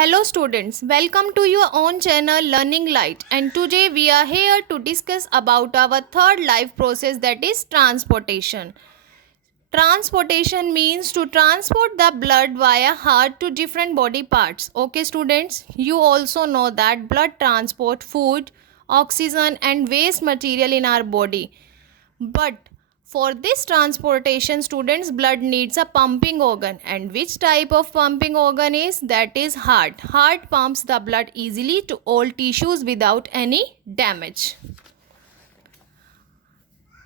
Hello students, welcome to your own channel Learning Light, and today we are here to discuss about our third life process, that is transportation. Transportation means to transport the blood via heart to different body parts. Okay students, you also know that blood transport food, oxygen and waste material in our body. But for this transportation, students' blood needs a pumping organ. And which type of pumping organ is? That is heart. Heart pumps the blood easily to all tissues without any damage.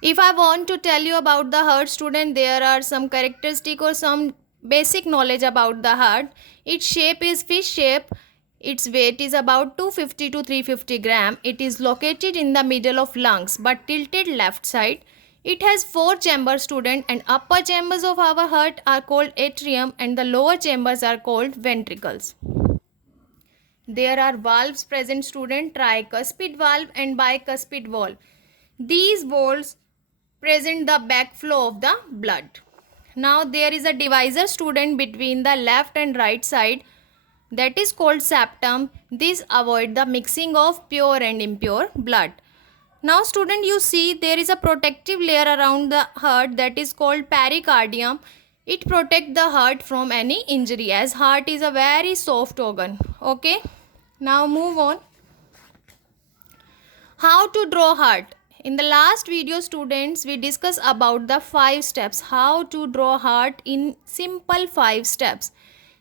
If I want to tell you about the heart, student, there are some characteristic or some basic knowledge about the heart. Its shape is fish shape. Its weight is about 250 to 350 gram. It is located in the middle of lungs but tilted left side. It has four chambers, student, and upper chambers of our heart are called atrium and the lower chambers are called ventricles. There are valves present, student, tricuspid valve and bicuspid valve. These valves present the backflow of the blood. Now there is a divisor, student, between the left and right side, that is called septum. This avoid the mixing of pure and impure blood. Now student, you see there is a protective layer around the heart that is called pericardium. It protects the heart from any injury as heart is a very soft organ. Okay. Now move on. How to draw heart. In the last video, students, we discussed about the 5 steps. How to draw heart in simple 5 steps.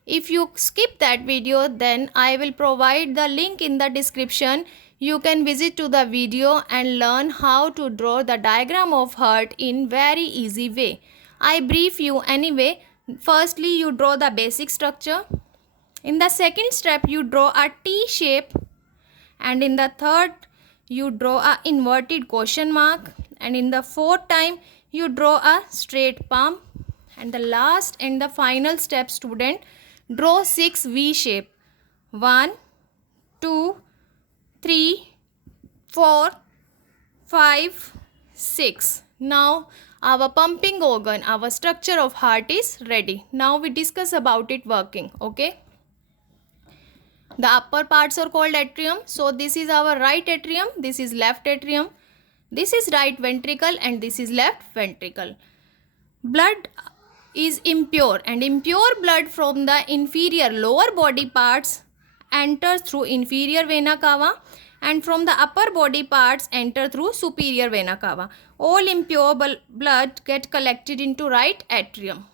If you skip that video, then I will provide the link in the description. You can visit to the video and learn how to draw the diagram of heart in very easy way. I brief you anyway. Firstly, you draw the basic structure. In the second step, you draw a T shape. And in the third, you draw a inverted question mark. And in the fourth time, you draw a straight palm. And the last and the final step, student, draw 6 V shape. 1, 2, 3, 4, 5, 6. Now our pumping organ, our structure of heart is ready. Now we discuss about it working. Okay. The upper parts are called atrium. So this is our right atrium. This is left atrium. This is right ventricle and this is left ventricle. Blood is impure and impure blood from the inferior lower body parts enters through inferior vena cava and from the upper body parts enter through superior vena cava. All impure blood get collected into right atrium.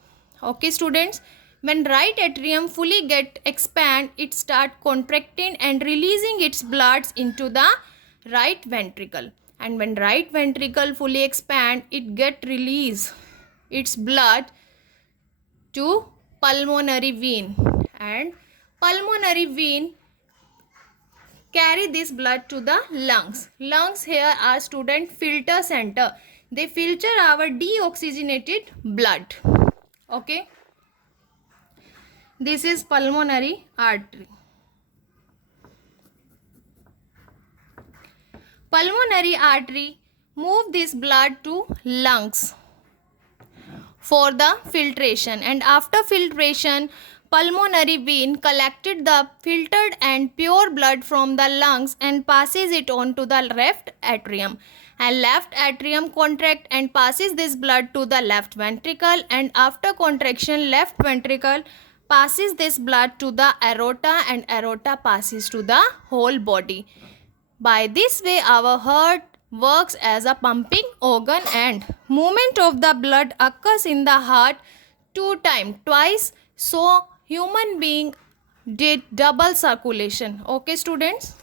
Okay students, when right atrium fully get expand, it start contracting and releasing its bloods into the right ventricle. And when right ventricle fully expand, it get release its blood to pulmonary vein, and pulmonary vein carry this blood to the lungs. Lungs here are student filter center. They filter our deoxygenated blood. Okay. This is pulmonary artery. Pulmonary artery move this blood to lungs for the filtration, and after filtration, pulmonary vein collected the filtered and pure blood from the lungs and passes it on to the left atrium, and left atrium contract and passes this blood to the left ventricle, and after contraction, left ventricle passes this blood to the aorta and aorta passes to the whole body. By this way, our heart works as a pumping organ and movement of the blood occurs in the heart twice. So human being did double circulation. Okay students.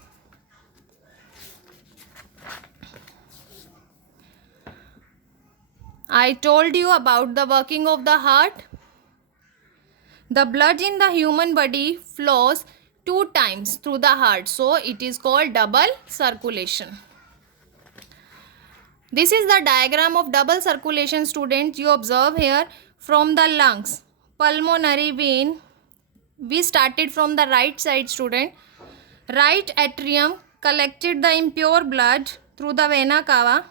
I told you about the working of the heart. The blood in the human body flows 2 times through the heart. So it is called double circulation. This is the diagram of double circulation, students. You observe here from the lungs, pulmonary vein. We started from the right side, student. Right atrium collected the impure blood through the vena cava.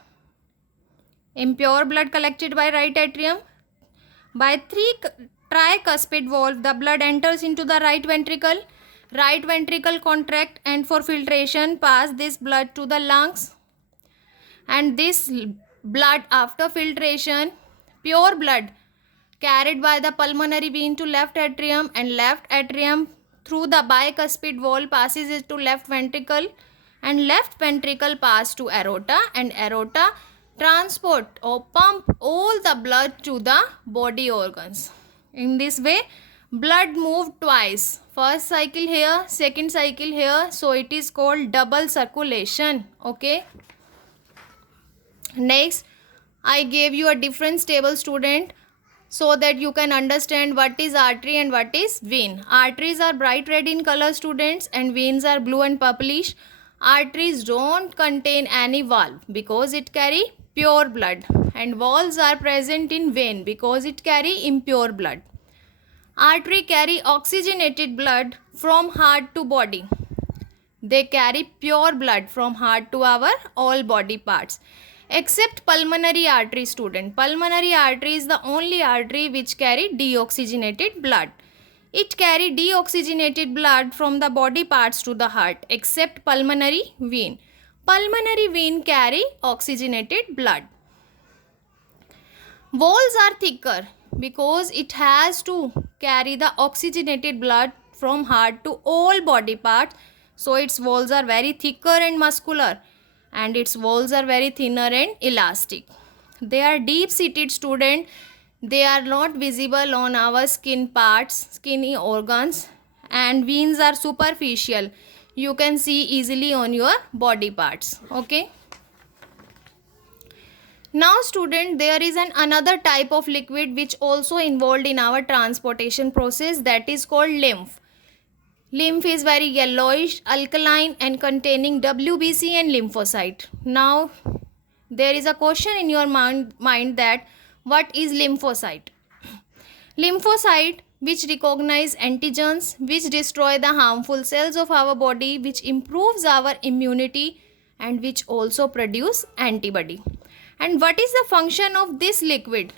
Impure blood collected by right atrium. By tricuspid valve, the blood enters into the right ventricle Right ventricle contract, and for filtration pass this blood to the lungs, and this blood after filtration, pure blood carried by the pulmonary vein to left atrium, and left atrium through the bicuspid wall passes it to left ventricle, and left ventricle pass to aorta, and aorta transport or pump all the blood to the body organs. In this way blood moved twice, first cycle here, second cycle here, so it is called double circulation. Okay, next I gave you a difference table, student, so that you can understand what is artery and what is vein. Arteries are bright red in color, students, and veins are blue and purplish. Arteries don't contain any valve because it carry pure blood, and valves are present in vein because it carry impure blood. Artery carry oxygenated blood from heart to body. They carry pure blood from heart to our all body parts. Except pulmonary artery, student. Pulmonary artery is the only artery which carry deoxygenated blood. It carry deoxygenated blood from the body parts to the heart, except pulmonary vein. Pulmonary vein carry oxygenated blood. Walls are thicker because it has to carry the oxygenated blood from heart to all body parts, so its walls are very thicker and muscular, and its walls are very thinner and elastic. They are deep seated, student. They are not visible on our skin parts, skinny organs, and veins are superficial. You can see easily on your body parts. Okay. Now student, there is another type of liquid which also involved in our transportation process, that is called lymph. Lymph is very yellowish, alkaline, and containing WBC and lymphocyte. Now there is a question in your mind that what is lymphocyte? Lymphocyte which recognize antigens, which destroy the harmful cells of our body, which improves our immunity, and which also produce antibody. And what is the function of this liquid?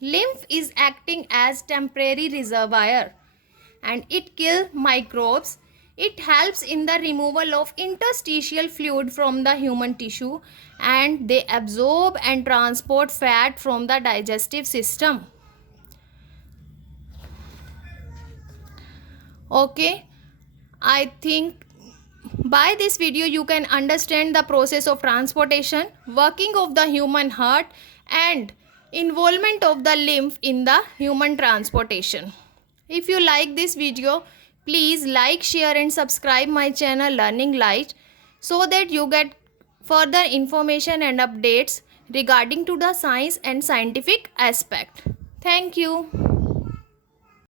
Lymph is acting as temporary reservoir, and it kills microbes. It helps in the removal of interstitial fluid from the human tissue, and they absorb and transport fat from the digestive system. Okay, I think by this video you can understand the process of transportation, working of the human heart, and involvement of the lymph in the human transportation. If you like this video, please like, share and subscribe my channel Learning Light, so that you get further information and updates regarding to the science and scientific aspect. Thank you.